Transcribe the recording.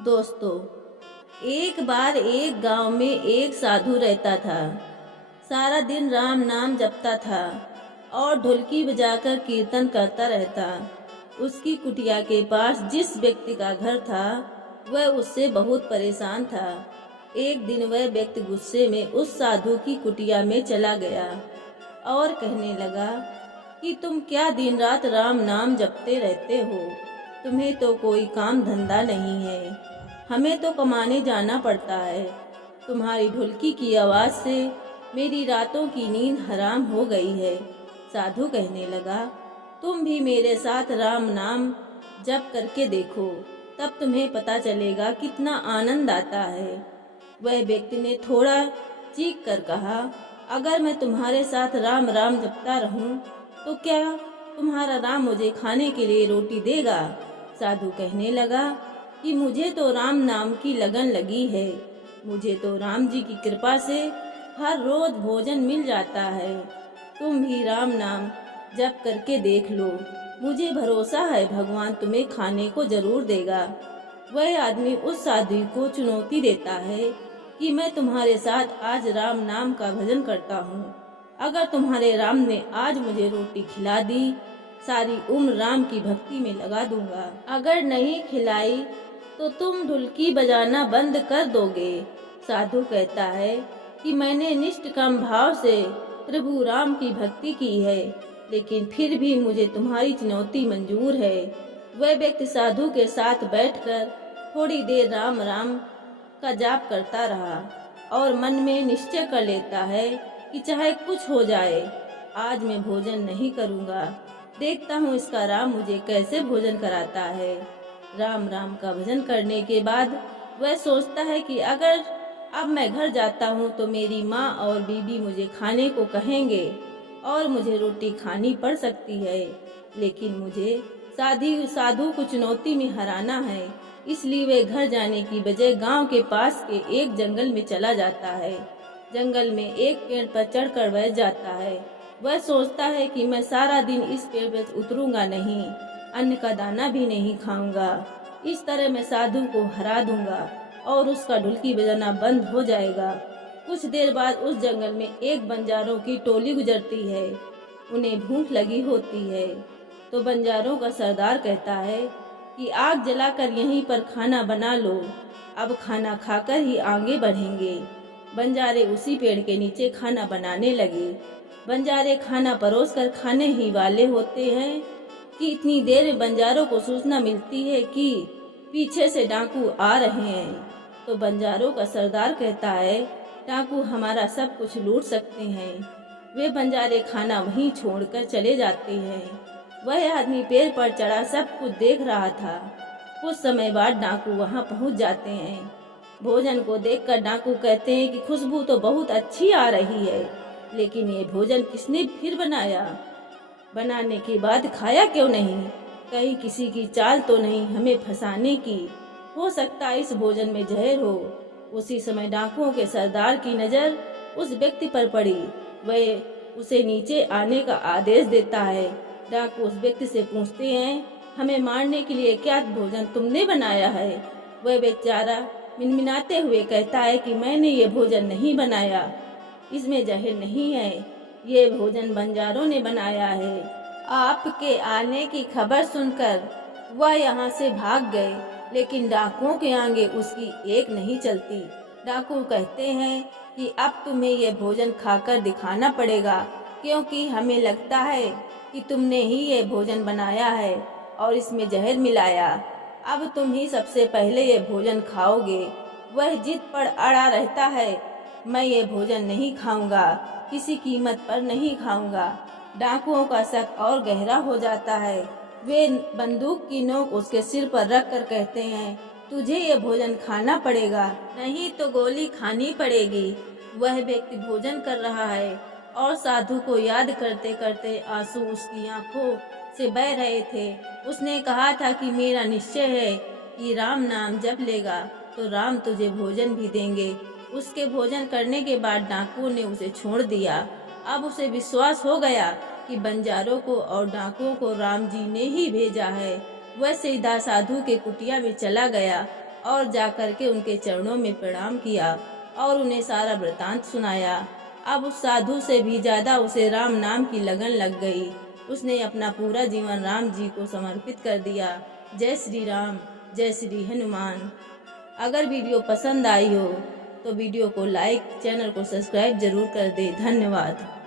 दोस्तों, एक बार एक गांव में एक साधु रहता था। सारा दिन राम नाम जपता था और ढोलकी बजाकर कीर्तन करता रहता। उसकी कुटिया के पास जिस व्यक्ति का घर था वह उससे बहुत परेशान था। एक दिन वह व्यक्ति गुस्से में उस साधु की कुटिया में चला गया और कहने लगा कि तुम क्या दिन रात राम नाम जपते रहते हो। तुम्हें तो कोई काम धंधा नहीं है, हमें तो कमाने जाना पड़ता है। तुम्हारी ढोलकी की आवाज़ से मेरी रातों की नींद हराम हो गई है। साधु कहने लगा, तुम भी मेरे साथ राम नाम जप करके देखो, तब तुम्हें पता चलेगा कितना आनंद आता है। वह व्यक्ति ने थोड़ा चीख कर कहा, अगर मैं तुम्हारे साथ राम राम जपता रहूं तो क्या तुम्हारा राम मुझे खाने के लिए रोटी देगा? साधु कहने लगा कि मुझे तो राम नाम की लगन लगी है। मुझे तो राम जी की कृपा से हर रोज भोजन मिल जाता है। तुम भी राम नाम जप करके देख लो, मुझे भरोसा है भगवान तुम्हें खाने को जरूर देगा। वह आदमी उस साधु को चुनौती देता है कि मैं तुम्हारे साथ आज राम नाम का भजन करता हूँ। अगर तुम्हारे राम ने आज मुझे रोटी खिला दी, सारी उम्र राम की भक्ति में लगा दूंगा। अगर नहीं खिलाई तो तुम ढुलकी बजाना बंद कर दोगे। साधु कहता है कि मैंने निष्काम भाव से प्रभु राम की भक्ति की है, लेकिन फिर भी मुझे तुम्हारी चुनौती मंजूर है। वह व्यक्ति साधु के साथ बैठकर थोड़ी देर राम राम का जाप करता रहा और मन में निश्चय कर लेता है कि चाहे कुछ हो जाए, आज मैं भोजन नहीं करूँगा। देखता हूँ इसका राम मुझे कैसे भोजन कराता है। राम राम का भजन करने के बाद वह सोचता है कि अगर अब मैं घर जाता हूँ तो मेरी माँ और बीबी मुझे खाने को कहेंगे और मुझे रोटी खानी पड़ सकती है, लेकिन मुझे साधु को चुनौती में हराना है। इसलिए वह घर जाने की बजाय गांव के पास के एक जंगल में चला जाता है। जंगल में एक पेड़ पर चढ़कर बैठ जाता है। वह सोचता है कि मैं सारा दिन इस पेड़ पर उतरूंगा नहीं, अन्न का दाना भी नहीं खाऊंगा। इस तरह मैं साधु को हरा दूंगा और उसका ढुलकी बजाना बंद हो जाएगा। कुछ देर बाद उस जंगल में एक बंजारों की टोली गुजरती है। उन्हें भूख लगी होती है तो बंजारों का सरदार कहता है कि आग जलाकर यहीं पर खाना बना लो, अब खाना खाकर ही आगे बढ़ेंगे। बंजारे उसी पेड़ के नीचे खाना बनाने लगे। बंजारे खाना परोसकर खाने ही वाले होते हैं कि इतनी देर में बंजारों को सूचना मिलती है कि पीछे से डाकू आ रहे हैं। तो बंजारों का सरदार कहता है, डाकू हमारा सब कुछ लूट सकते हैं। वे बंजारे खाना वहीं छोड़कर चले जाते हैं। वह आदमी पेड़ पर चढ़ा सब कुछ देख रहा था। कुछ समय बाद डाकू वहां पहुंच जाते हैं। भोजन को देखकर डाकू कहते हैं कि खुशबू तो बहुत अच्छी आ रही है, लेकिन ये भोजन किसने फिर बनाया? बनाने के बाद खाया क्यों नहीं? कहीं किसी की चाल तो नहीं हमें फंसाने की? हो सकता है इस भोजन में जहर हो। उसी समय डाकुओं के सरदार की नजर उस व्यक्ति पर पड़ी। वह उसे नीचे आने का आदेश देता है। डाकू उस व्यक्ति से पूछते हैं, हमें मारने के लिए क्या भोजन तुमने बनाया है? वह बेचारा मिनमिनाते हुए कहता है कि मैंने ये भोजन नहीं बनाया, इसमें जहर नहीं है, ये भोजन बंजारों ने बनाया है। आपके आने की खबर सुनकर वह यहाँ से भाग गए, लेकिन डाकुओं के आगे उसकी एक नहीं चलती। डाकू कहते हैं कि अब तुम्हें ये भोजन खाकर दिखाना पड़ेगा, क्योंकि हमें लगता है कि तुमने ही ये भोजन बनाया है और इसमें जहर मिलाया। अब तुम ही सबसे पहले ये भोजन खाओगे। वह जिद पर अड़ा रहता है, मैं ये भोजन नहीं खाऊंगा, किसी कीमत पर नहीं खाऊंगा। डाकुओं का शक और गहरा हो जाता है। वे बंदूक की नोक उसके सिर पर रख कर कहते हैं, तुझे ये भोजन खाना पड़ेगा, नहीं तो गोली खानी पड़ेगी। वह व्यक्ति भोजन कर रहा है और साधु को याद करते करते आंसू उसकी आंखों से बह रहे थे। उसने कहा था कि मेरा निश्चय है कि राम नाम जप लेगा तो राम तुझे भोजन भी देंगे। उसके भोजन करने के बाद डाकुओं ने उसे छोड़ दिया। अब उसे विश्वास हो गया कि बंजारों को और डाकुओं को राम जी ने ही भेजा है। वह सीधा साधु के कुटिया में चला गया और जाकर के उनके चरणों में प्रणाम किया और उन्हें सारा वृतांत सुनाया। अब उस साधु से भी ज्यादा उसे राम नाम की लगन लग गई। उसने अपना पूरा जीवन राम जी को समर्पित कर दिया। जय श्री राम, जय श्री हनुमान। अगर वीडियो पसंद आई हो तो वीडियो को लाइक, चैनल को सब्सक्राइब जरूर कर दे। धन्यवाद।